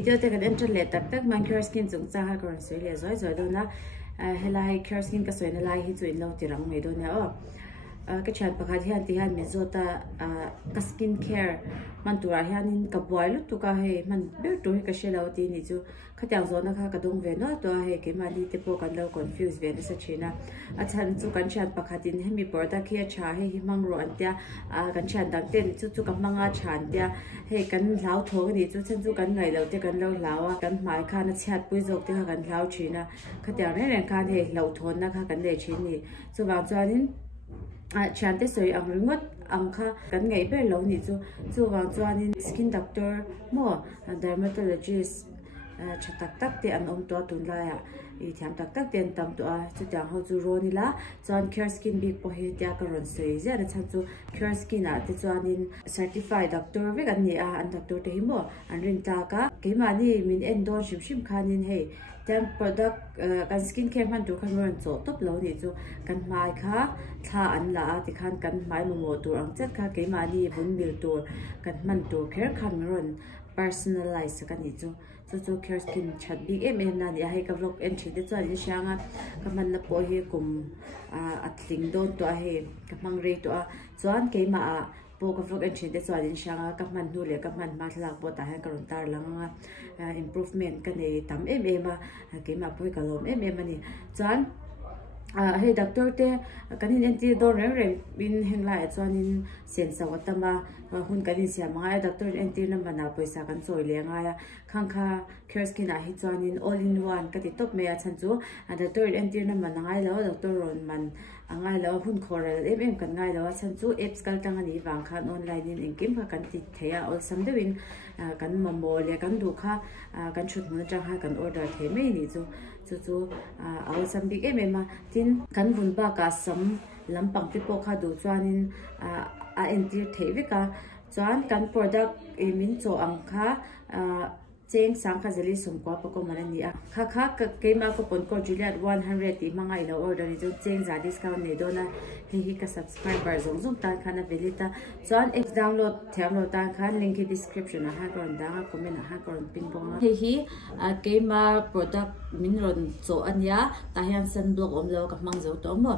video te kan enter le tak tak man CureSkin chung cha ha kon soi le zoi do na helai CureSkin ka soi na lai hi chu in lo tirang me do na cái chuyện pakhat hian ti han mi zota ka skin care man tura hianin ka boy lu tu ka he man ber tu he ka shelo ti ni chu khatyang zona kha ka dong ve no to he ke mali te po kan lo confuse ve na sa china a chan chu kan chat pakhatin he mi porda khia cha he hi mang ro an tia kan chan dang ten chu ka manga chan tia he kan lau tho ni chu chen chu kan ngai lo te kan lo lawa kan mai kha na chat pui jok te kan lau china khatyang ren kan he lo thon na kha kan le chin ni chu wang chuanin chan te soi ang ringot ang kha kan ngai ber lo ni chu wang chuanin skin doctor mo dermatologist chatak tak te an to tun la ya I thiam tak tak ten tam to chu tang ho chu ro ni la chuan CureSkin big po he tia ka ron sei je na chan chu CureSkin te chuanin certified doctor ve kan ni an doctor te hi mo an rin ta ka ke ma ni min en don shim khanin he tem product kan skin care man tu kan ron cho top lo ni chu kan mai kha tha an la ti khan kan mai mo tur ang chet kha ke ma ni bun mil tur kan man tur care khan ron personalize kan ni chu CureSkin chat big na ni hai ka vlog entry te chuan shanga ka man na po hi kum atling don to he ka mang re to chuan ke ma po ka vlog entry te chuan shanga ka man nu le ka man ma thlak po ta ha ka ron tar langa improvement ka nei tam ma ke ma po ka lom ani chuan hey doctor te kanin anti do reng bin henglai chuanin sen sawatama hun kanin siama doctor anti na bana paisa kan choi lenga ya khangkha CureSkin hi chuanin all in one ka ti top me a chan chu doctor anti na manangai lo doctor ron man angai lo hun khoral kan ngai lo chan chu apps kal tang ani wang khan online in engkim kha kan ti theya all sam dewin kan mamo le kan du kha kan chut mun tang ha kan order the me ni chu all sam big ma tin kan bun ba ka sam lampang te po kha du chuanin a entir thei ka chuan kan product min cho ang kha cheng sang kha jeli sum ko pa ko manani a kha ke ma ko pon ko juliet 100 ti mangai lo order ni chu cheng za discount ne dona hi ka subscriber zong tan khana velita chuan app download them lo tan khan link hi description ha ron da comment ha ron pin bong hi ke ma product min ron cho ania ta hian sun block om lo ka mang zo to mo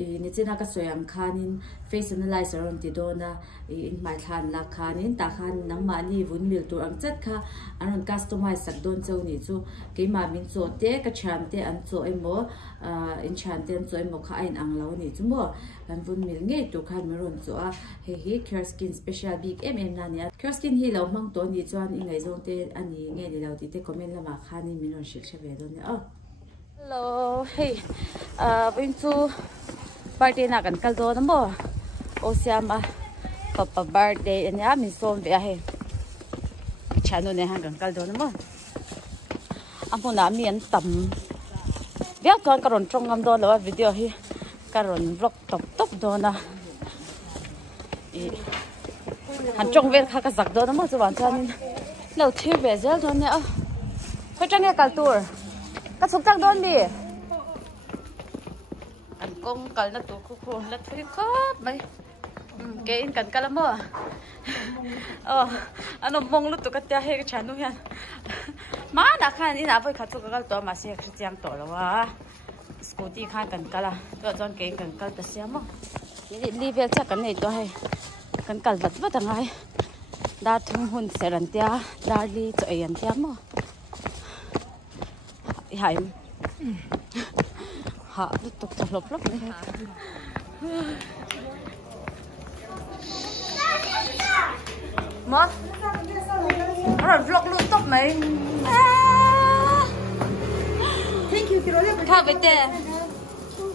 ni china ka soyam khanin face analyzer on ti dona in mai than la khanin ta khan nang ma ni vun mil tur ang chat kha aron customize sak don chau ni chu ke ma min cho te ka chan te an cho emo in chan te cho emo kha ain ang lo ni chu mo kan vun mil nge tu khan meron chu a he CureSkin special big na ni CureSkin hi lo mang to ni chuan in ngai zong te ani nge ni lo ti te comment lama khani min ron shik shave do ni hello hey bin chu birthday na kan kal do na mo Osiama papa birthday anya min som ve he chanu ne hang kan kal do na mo amuna mi an tam bia kan karon trong ngam do lo video hi karon vlog top do na han trong ve kha ka zak do na mo chuan chanin lo thir ve zel do ne khoi chang e kal tur ka chuk chak don di an kong kal na tu khu la thui khop mai ke in kan kala mo ano mong lu tu ka tia he ka chanu hian ma na khan ina voi kha chu ka to ma se khristian to lo wa scooty khan kan kala to jon ke kan kal ta sia mo li vel cha kan nei to he kan kal bat angai da thung hun seran tia darli to ayan tia mo hai ha tuk lop ni mất rồi vlog luôn tóc mày thank you Tirole kha về te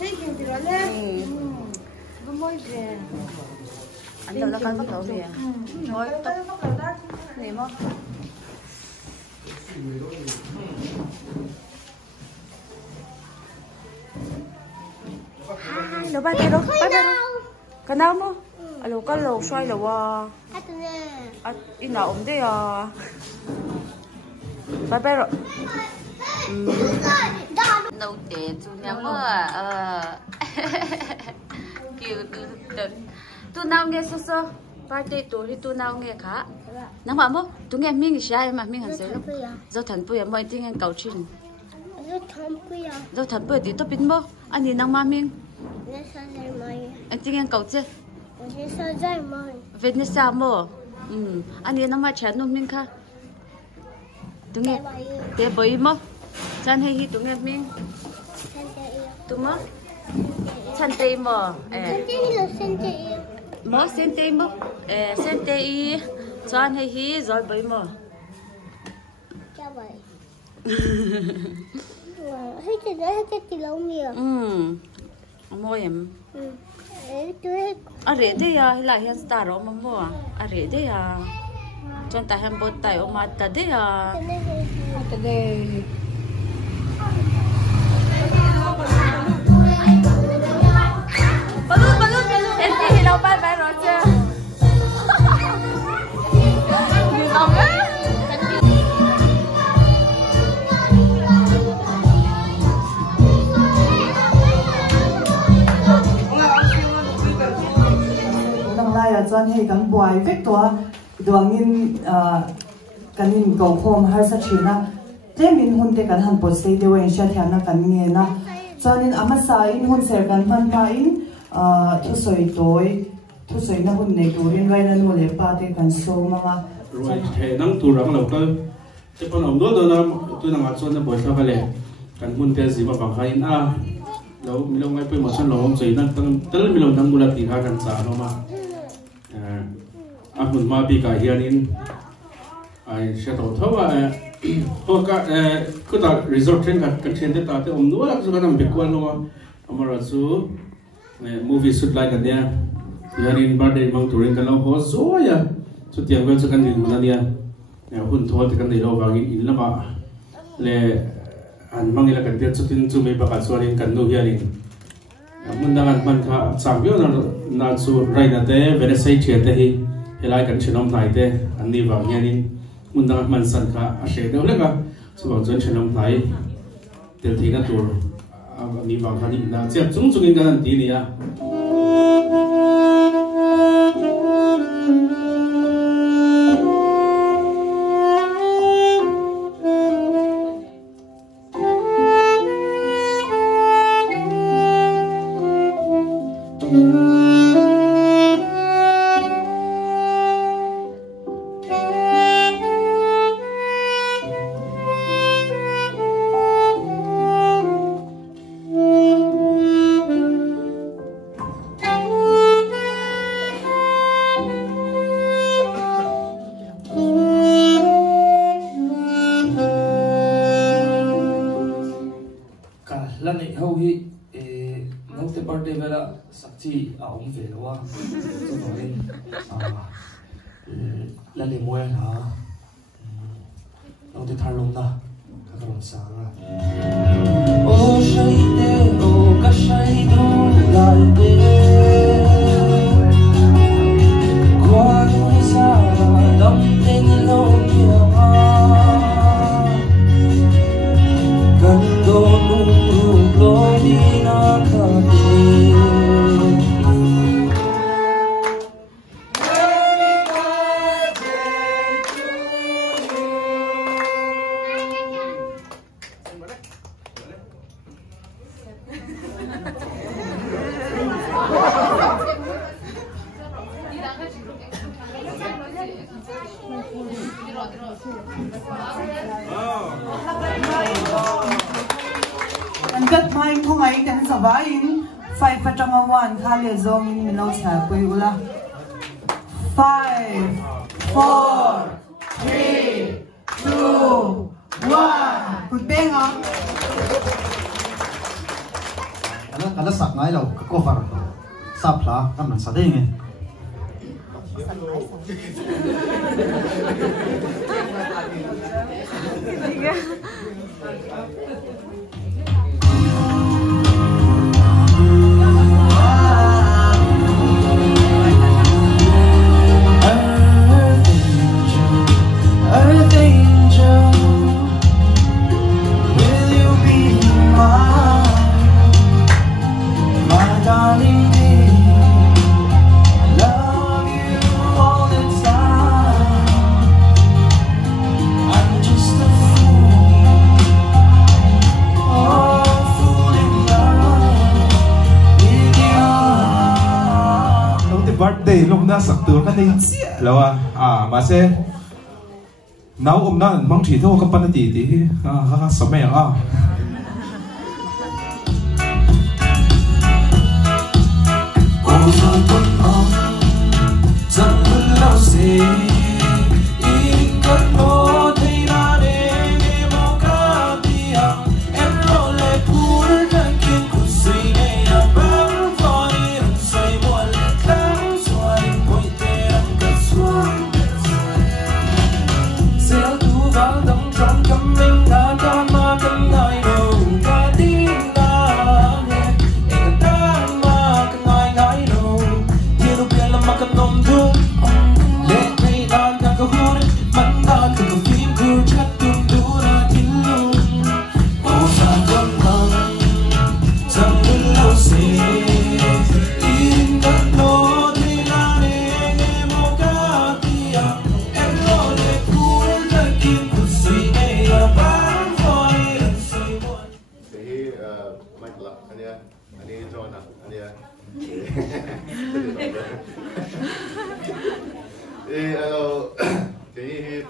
thank you Tirole có môi về anh đâu là con bắt đầu về môi tóc này mà đâu ba đâu cái nào mà alo cái lầu xoay là wa ina om de ya bye bye rồi nấu té chú nhà mơ kêu tu nào nghe sơ sơ birthday tour hi tu nào nghe khá nang ma mo tu nghe ming sha ma ming han se lo zo than pu ya mo ting en kau chin zo than pu ti to pin mo ani nang ma ming anh ting en kau che Vietnamese mo ani nang ma chan nu ming kha tu nghe te boi mo chan hi tu nghe ming tu mo chan te mo mo sen te mo sen te i chan hi rồi boi mo hay cái đấy cái tí lâu nhiều môi em à rẻ đấy à lại hiện star rồi mà mua à rẻ đấy à chọn tại hem bột tại ông mà tại đấy à tại đây balloon em đi đâu bye bye rồi chưa đi đâu á chọn hay cắn bòi vết toa đường in cắn in cầu khom hay sát chuyện na thế mình hun te cắn hàn bột xây đều anh sẽ theo na cắn nghe na chọn in amasa in hun ser cắn văn pa in thu soi na hun này đồ in vai na mua lệ pa te cắn sâu mà rồi thế năng tu răng lâu cơ thế còn ông đó na tôi năng chọn na bồi sao cái lệ cắn hun te gì mà bằng khai in lâu mình lâu ngay bây một số lâu ông chơi na tới mình lâu năng mua là tiền hai cắn trả nó mà mình mà bị cái hiện in ai sẽ tổ thâu hoặc cái cứ ta resort trên cái trên thế ta thì ông nuôi là cái nằm bị quan luôn mà rồi số movie shoot lại cái này hiện in birthday mang tụi cái lâu hoa rồi à số tiền về cho cái gì mà này hun thua thì cái này lâu vàng in là mà le anh mang cái tiền số tiền chúng mình bắt cái số tiền cái nuôi hiện in mình đang ăn mình khá sáng biết là số rai là thế về xây chuyện thế hi helai kan chinom nai te an ni wa ngianin munda man san kha a she deuh leka chuwang chuan chinom nai tel thina tur a ni wa khani na chep chung chungin kan an ti ni a chị ở ông về đâu tôi nói là liền mua hả ông thì thay luôn ta các bạn sáng à ô say đê ô cá say đu lại đê qua núi xa đắm tên lâu kia gần đô nung lối đi na khờ đi Gat mai không ai kan savain 5 patanga 1 khale zong in milo sa pui ula 5 4 3 2 1 put benga kada sak ngai lo ko far sapla kam sa de nge Darling, I love you. đây lúc na sập tường cái đây chia là mà sẽ nấu na mang chỉ thôi các bạn tí sắm mẹ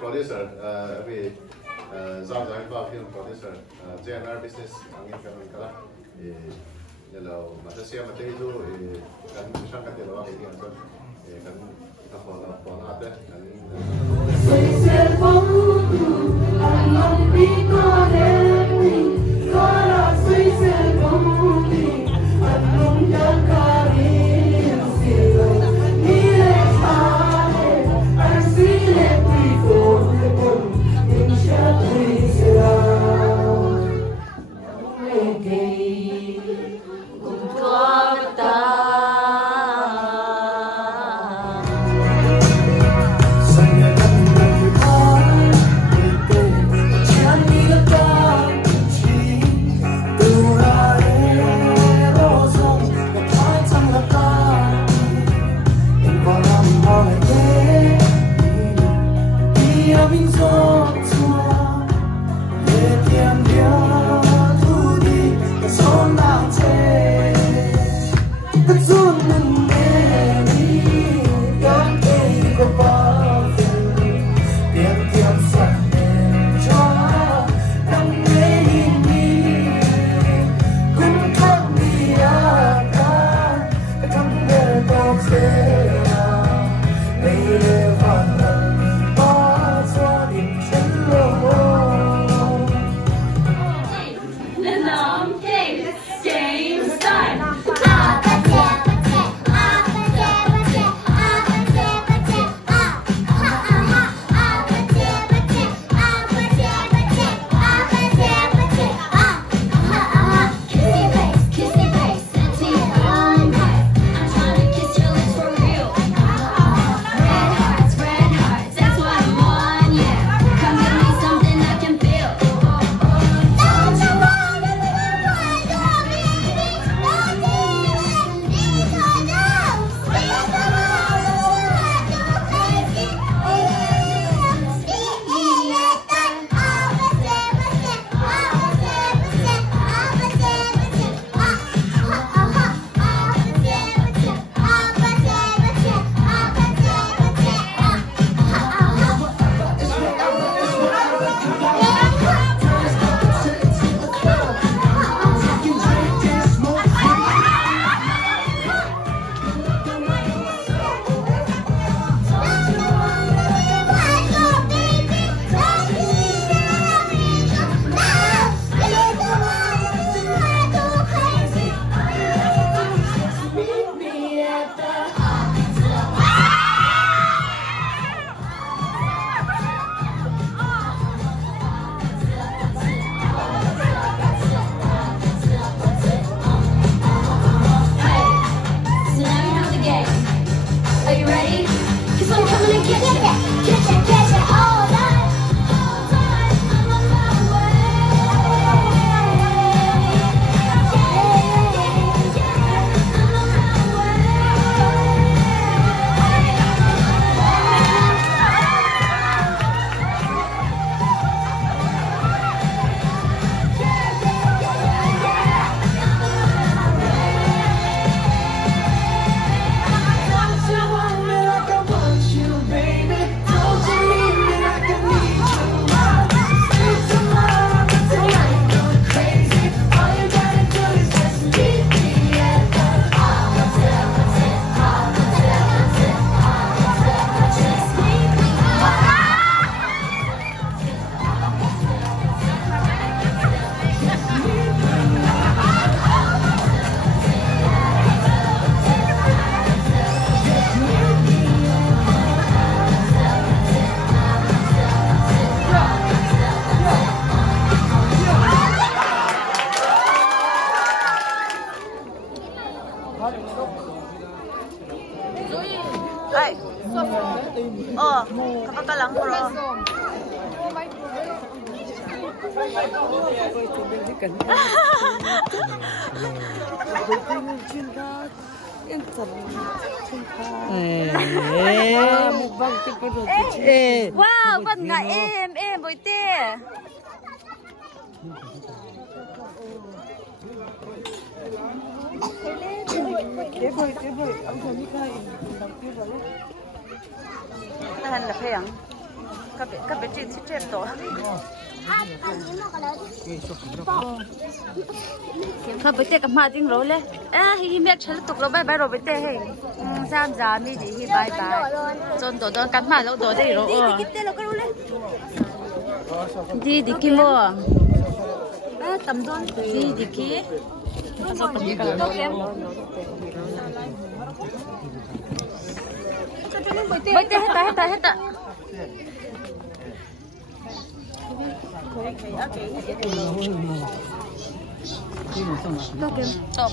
producer, film producer, JNR business angin kami kala. Hello, masasya matay itu kan isang katilo ini kan kan follow ada kan. Ay. Oh, kapag ka lang bro. Wow, ba't nga boyte. Tahan na kayang. Kapit si Chef to. Kapit ka mating role. Hihimek siya lutok lo bye bye robite hey. Sam mi di hi bye bye. Zon do kat ma lo do de ro. Di ki mo. Tam don di ki. So tam ka lo. Boyte heta. Stop.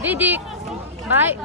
Vidik. Bye.